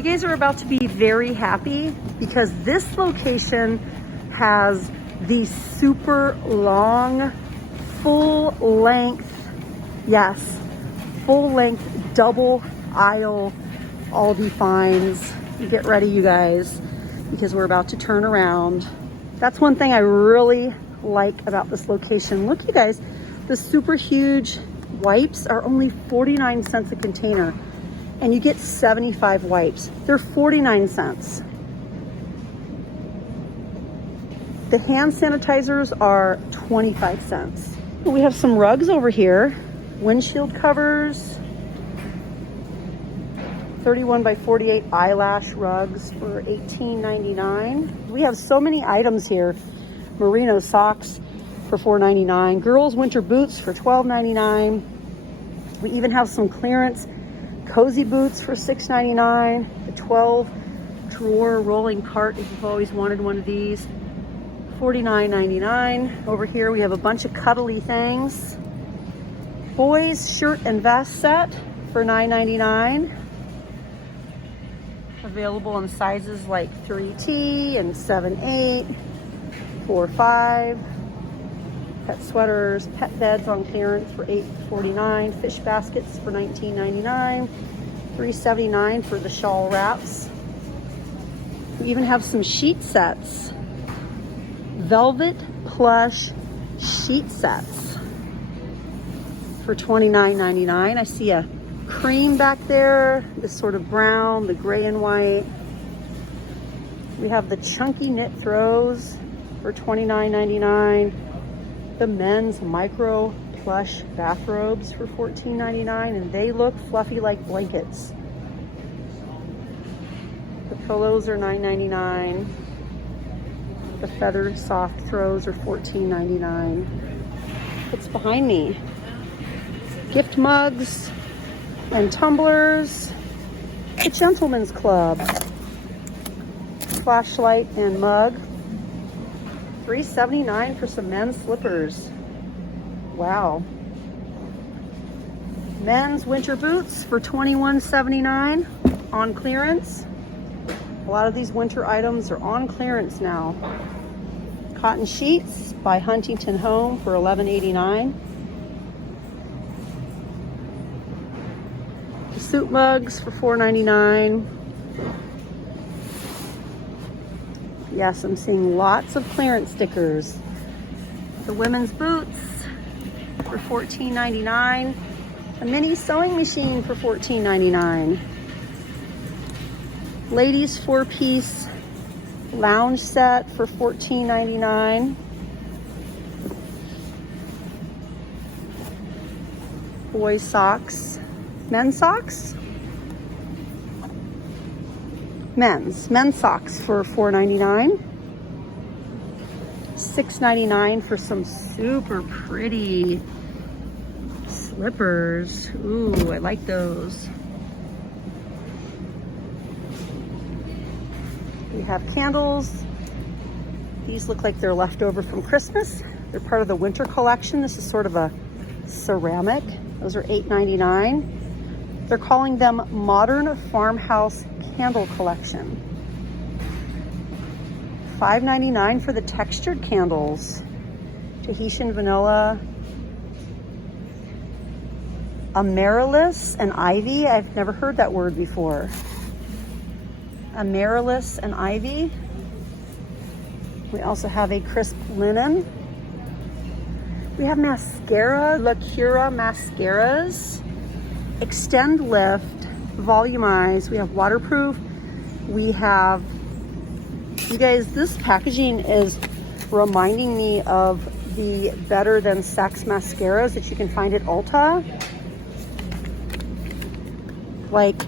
you guys are about to be very happy because this location has the super long, full length, yes, full length double aisle Aldi finds. Get ready, you guys, because we're about to turn around. That's one thing I really like about this location. Look, you guys, the super huge wipes are only 49 cents a container, and you get 75 wipes. They're 49 cents. The hand sanitizers are 25 cents. We have some rugs over here, windshield covers, 31 by 48 eyelash rugs for $18.99. We have so many items here. Merino socks for $4.99. Girls winter boots for $12.99. We even have some clearance cozy boots for $6.99. The 12 drawer rolling cart, if you've always wanted one of these, $49.99. Over here we have a bunch of cuddly things. Boys shirt and vest set for $9.99. Available in sizes like 3T and 7/8, 4/5. Pet sweaters, pet beds on clearance for $8.49. Fish baskets for $19.99. $3.79 for the shawl wraps. We even have some sheet sets. Velvet plush sheet sets for $29.99. I see a cream back there, this sort of brown, the gray and white. We have the chunky knit throws for $29.99. The men's micro plush bathrobes for $14.99, and they look fluffy like blankets. The pillows are $9.99. The feather soft throws are $14.99. What's behind me? Gift mugs and tumblers. The Gentleman's Club. Flashlight and mug. $3.79 for some men's slippers. Wow. Men's winter boots for $21.79 on clearance. A lot of these winter items are on clearance now. Cotton sheets by Huntington Home for $11.89. Soup mugs for $4.99. Yes, I'm seeing lots of clearance stickers. The women's boots for $14.99. A mini sewing machine for $14.99. Ladies 4-piece lounge set for $14.99. Boys socks. Men's socks? Men's socks for $4.99. $6.99 for some super pretty slippers. Ooh, I like those. We have candles. These look like they're left over from Christmas. They're part of the winter collection. This is sort of a ceramic. Those are $8.99. They're calling them Modern Farmhouse Candle Collection. $5.99 for the textured candles. Tahitian vanilla. Amaryllis and ivy. I've never heard that word before. Amaryllis and ivy. We also have a crisp linen. We have mascara, La Cura mascaras. Extend lift, volumize. We have waterproof. We have, you guys, this packaging is reminding me of the Better Than Sex mascaras that you can find at Ulta. Like,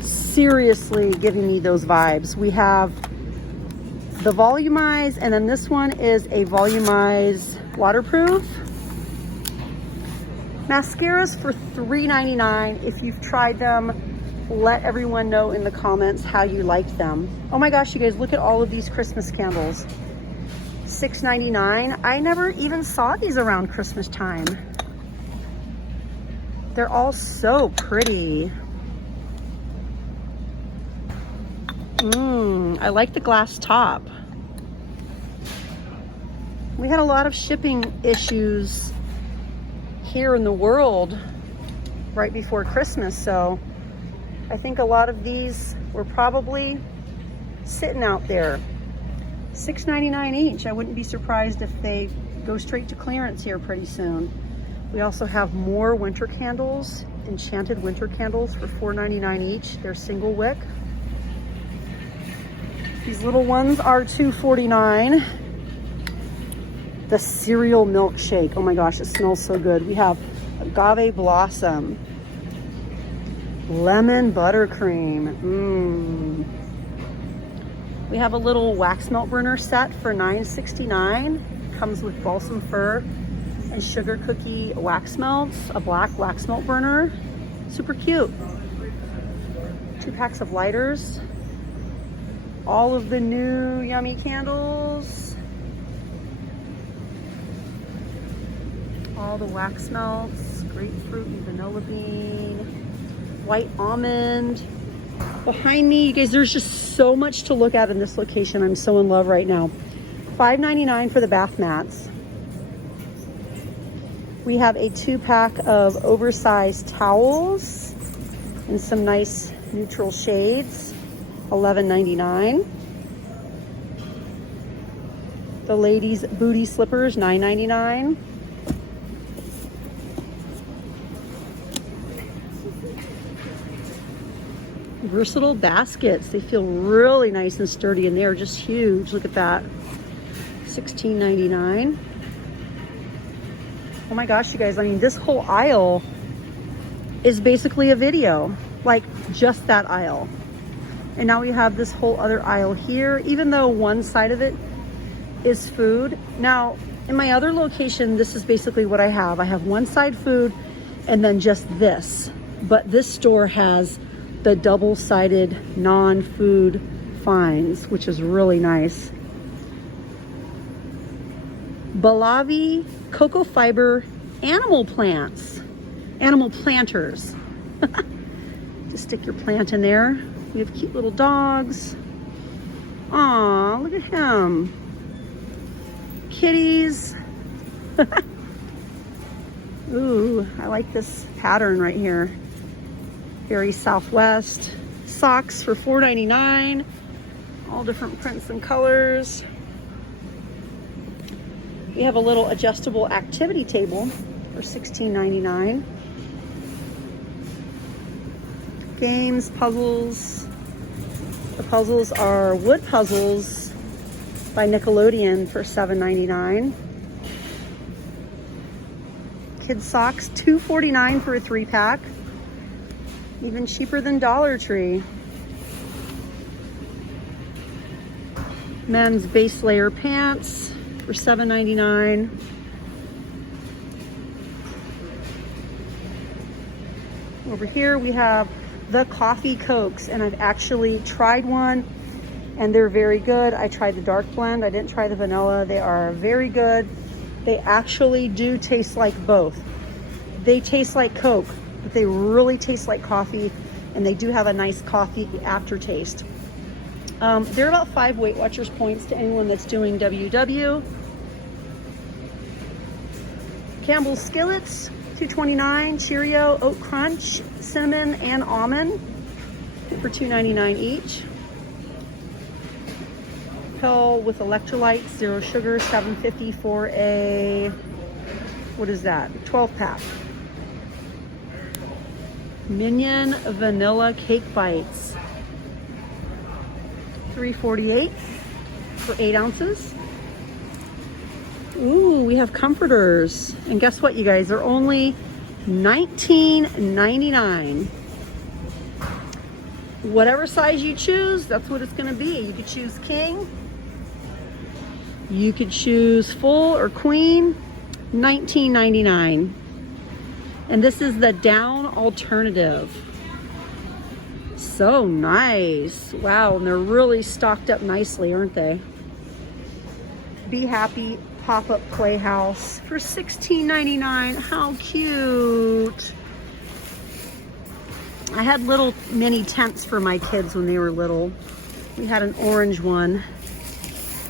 seriously giving me those vibes. We have the volumize, and then this one is a volumize waterproof. Mascaras for $3.99. If you've tried them, let everyone know in the comments how you liked them. Oh my gosh, you guys, look at all of these Christmas candles. $6.99. I never even saw these around Christmas time. They're all so pretty. I like the glass top. We had a lot of shipping issues here in the world right before Christmas, so I think a lot of these were probably sitting out there. $6.99 each. I wouldn't be surprised if they go straight to clearance here pretty soon. We also have more winter candles, enchanted winter candles for $4.99 each. They're single wick. These little ones are $2.49. The cereal milkshake. Oh my gosh, it smells so good. We have agave blossom, lemon buttercream. We have a little wax melt burner set for $9.69. Comes with balsam fir and sugar cookie wax melts, a black wax melt burner. Super cute. 2 packs of lighters. All of the new yummy candles. All the wax melts, grapefruit and vanilla bean, white almond. Behind me, you guys, there's just so much to look at in this location. I'm so in love right now. $5.99 for the bath mats. We have a 2-pack of oversized towels in some nice neutral shades, $11.99. The ladies' booty slippers, $9.99. Versatile baskets. They feel really nice and sturdy, and they're just huge. Look at that. $16.99. Oh my gosh, you guys, I mean, this whole aisle is basically a video, like just that aisle. And now we have this whole other aisle here, even though one side of it is food. Now, in my other location, this is basically what I have. I have one side food and then just this. But this store has the double-sided non-food finds, which is really nice. Balavi cocoa fiber animal plants, animal planters. Just stick your plant in there. We have cute little dogs. Aw, look at him. Kitties. Ooh, I like this pattern right here. Very Southwest. Socks for $4.99. All different prints and colors. We have a little adjustable activity table for $16.99. Games, puzzles. The puzzles are wood puzzles by Nickelodeon for $7.99. Kids socks, $2.49 for a 3-pack. Even cheaper than Dollar Tree. Men's base layer pants for $7.99. Over here we have the coffee Cokes, and I've actually tried one and they're very good. I tried the dark blend. I didn't try the vanilla. They are very good. They actually do taste like both. They taste like Coke, but they really taste like coffee, and they do have a nice coffee aftertaste. They're about 5 Weight Watchers points to anyone that's doing WW. Campbell's Skillets, $2.29. Cheerio, Oat Crunch, Cinnamon, and Almond for $2.99 each. Pill with electrolytes, 0 sugar, $7.50 for a, what is that, 12-pack. Minion Vanilla Cake Bites, $3.48 for 8 ounces. Ooh, we have comforters. And guess what, you guys? They're only $19.99. Whatever size you choose, that's what it's gonna be. You could choose king. You could choose full or queen, $19.99. And this is the down alternative. So nice. Wow, and they're really stocked up nicely, aren't they? Be Happy Pop-Up Playhouse for $16.99. How cute. I had little mini tents for my kids when they were little. We had an orange one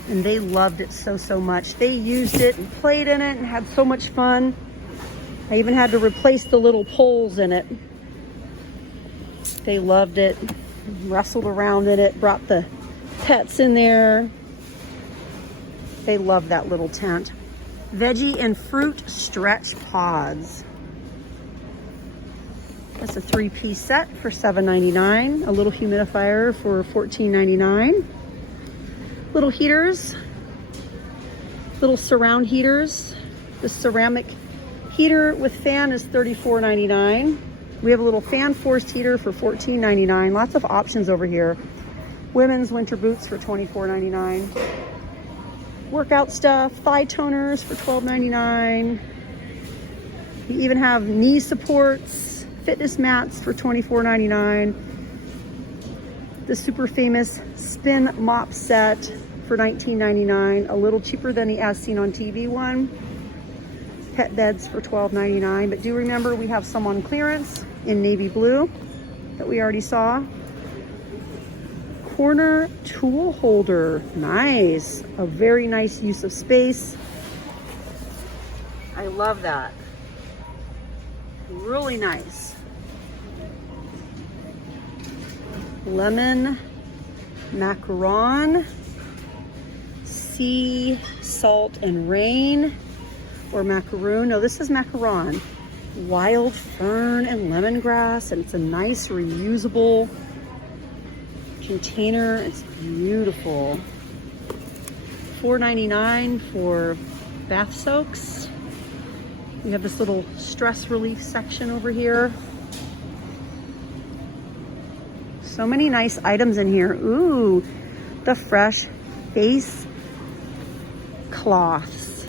and they loved it so much. They used it and played in it and had so much fun. I even had to replace the little poles in it. They loved it, wrestled around in it, brought the pets in there. They love that little tent. Veggie and fruit stretch pods. That's a 3-piece set for $7.99. A little humidifier for $14.99. Little heaters, little surround heaters. The ceramic heater with fan is $34.99. We have a little fan forced heater for $14.99. Lots of options over here. Women's winter boots for $24.99. Workout stuff, thigh toners for $12.99. You even have knee supports, fitness mats for $24.99. The super famous spin mop set for $19.99, a little cheaper than the As Seen on TV one. Pet beds for $12.99, but do remember we have some on clearance in navy blue that we already saw. Corner tool holder, nice. A very nice use of space. I love that. Really nice. Lemon macaron, sea salt and rain, or macaroon. No, this is macaron. Wild fern and lemongrass, and it's a nice reusable container. It's beautiful. $4.99 for bath soaks. We have this little stress relief section over here. So many nice items in here. Ooh, the fresh face cloths.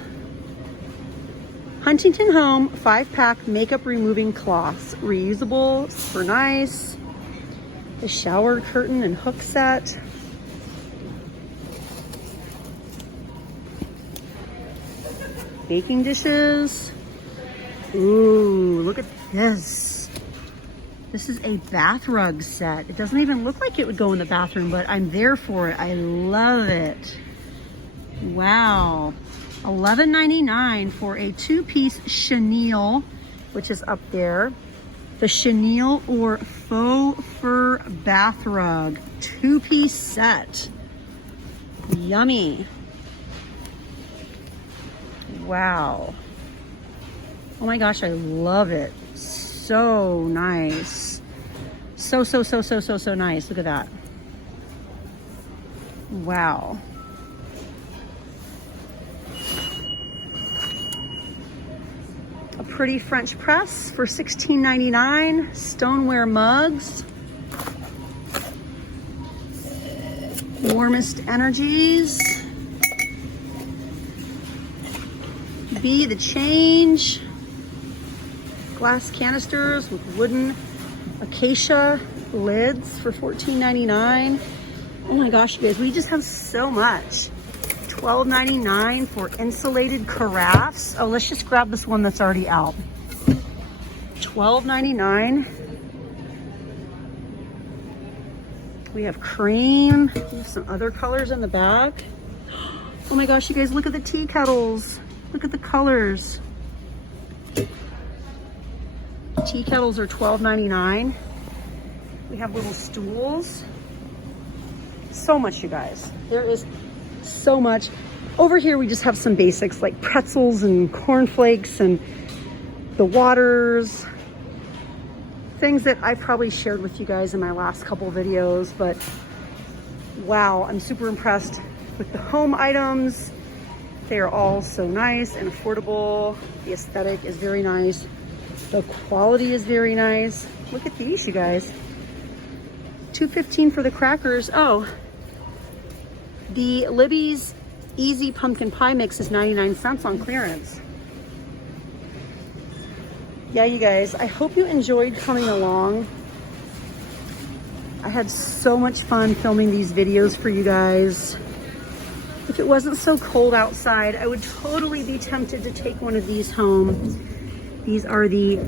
Huntington Home 5-pack makeup removing cloths. Reusable, super nice. The shower curtain and hook set. Baking dishes. Ooh, look at this. This is a bath rug set. It doesn't even look like it would go in the bathroom, but I'm there for it. I love it. Wow. $11.99 for a 2-piece chenille, which is up there. The chenille or faux fur bath rug, 2-piece set. Yummy. Wow. Oh my gosh, I love it. So nice. So nice. Look at that. Wow. A pretty French press for $16.99. Stoneware mugs. Warmest energies. Be the change. Glass canisters with wooden acacia lids for $14.99. Oh my gosh, you guys, we just have so much. $12.99 for insulated carafes. Oh, let's just grab this one that's already out. $12.99. We have cream. We have some other colors in the back. Oh my gosh, you guys, look at the tea kettles. Look at the colors. Tea kettles are $12.99. We have little stools. So much, you guys. There is so much. Over here, we just have some basics like pretzels and cornflakes and the waters. Things that I probably shared with you guys in my last couple videos, but wow, I'm super impressed with the home items. They are all so nice and affordable. The aesthetic is very nice. The quality is very nice. Look at these, you guys. $2.15 for the crackers. Oh, the Libby's Easy Pumpkin Pie Mix is 99 cents on clearance. Yeah, you guys, I hope you enjoyed coming along. I had so much fun filming these videos for you guys. If it wasn't so cold outside, I would totally be tempted to take one of these home. These are the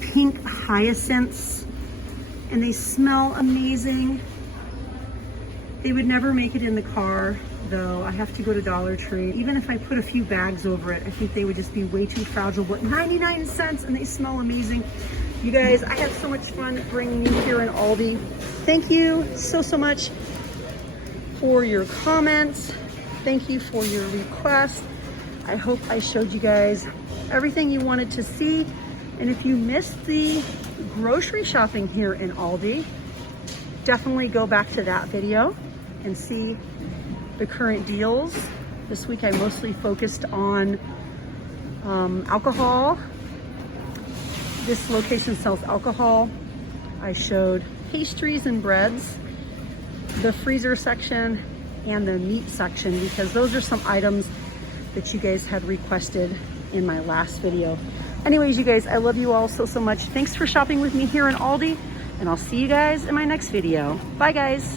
pink hyacinths, and they smell amazing. They would never make it in the car, though. I have to go to Dollar Tree. Even if I put a few bags over it, I think they would just be way too fragile, but 99 cents, and they smell amazing. You guys, I had so much fun bringing you here in Aldi. Thank you so much for your comments. Thank you for your requests. I hope I showed you guys everything you wanted to see. And if you missed the grocery shopping here in Aldi, definitely go back to that video and see the current deals. This week I mostly focused on alcohol. This location sells alcohol. I showed pastries and breads, the freezer section, and the meat section, because those are some items that you guys had requested in my last video. Anyways, you guys, I love you all so much. Thanks for shopping with me here in Aldi, and I'll see you guys in my next video. Bye, guys.